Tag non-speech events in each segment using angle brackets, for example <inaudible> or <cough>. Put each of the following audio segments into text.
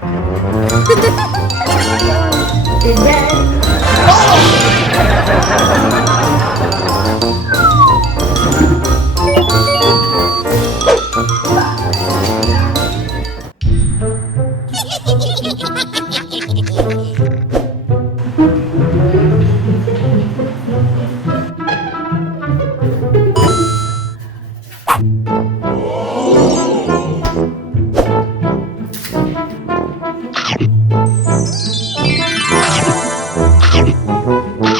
<laughs> Is.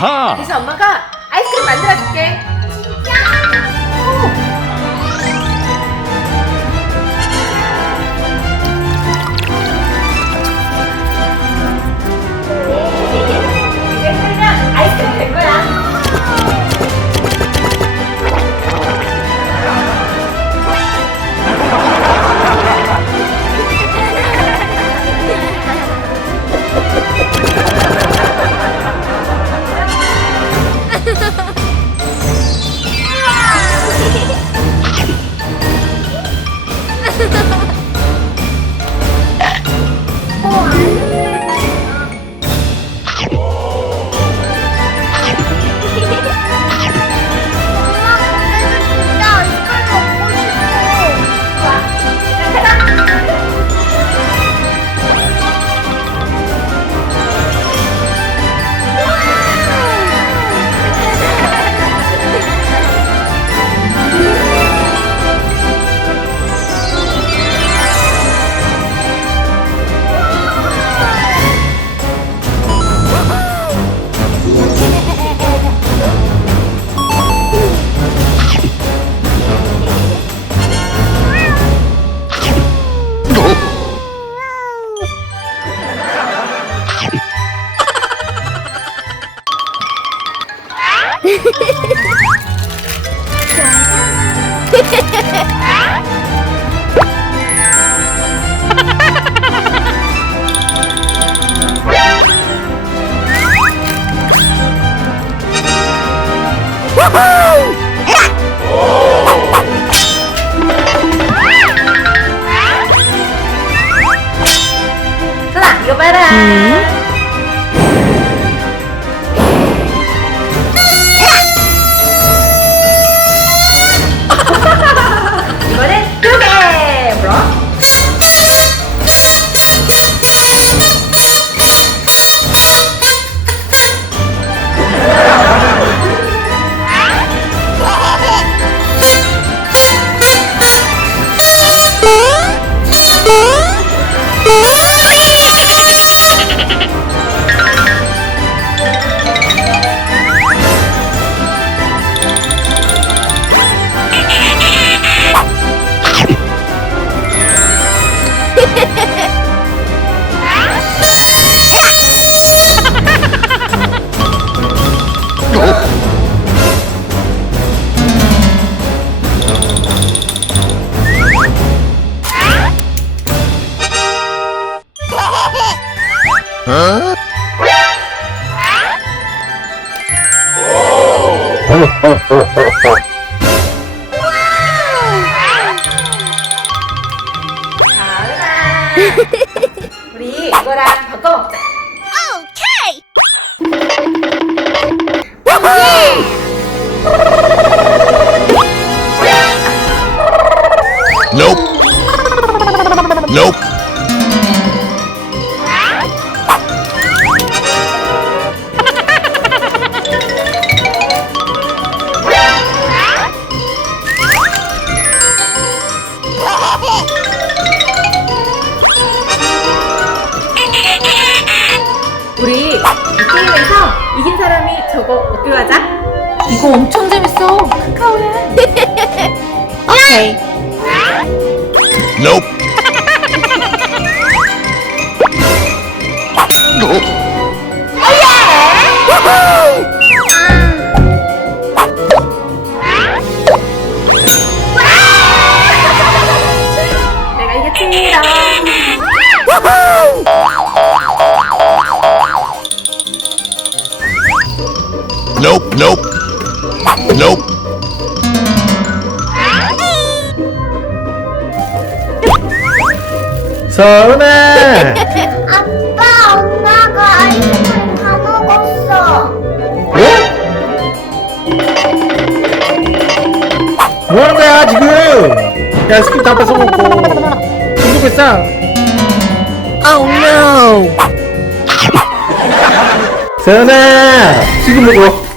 아하! 그래서 엄마가 아이스크림 만들어줄게. 우리 이거랑 바꿔 먹자. Nope! Nope! 우리 이 저거 어떻게 하자? 이거 엄청 재밌어. 카카오야. <laughs> 오케이. Nope! Nope, nope. Nope. 서은아 <laughs> 아빠, 엄마가 아이스크림 다 먹었어. 어? 뭐하는 거야 지금 야 스킨 다 뺏어먹고 중독 했어 Oh no. 서은아 지금 먹어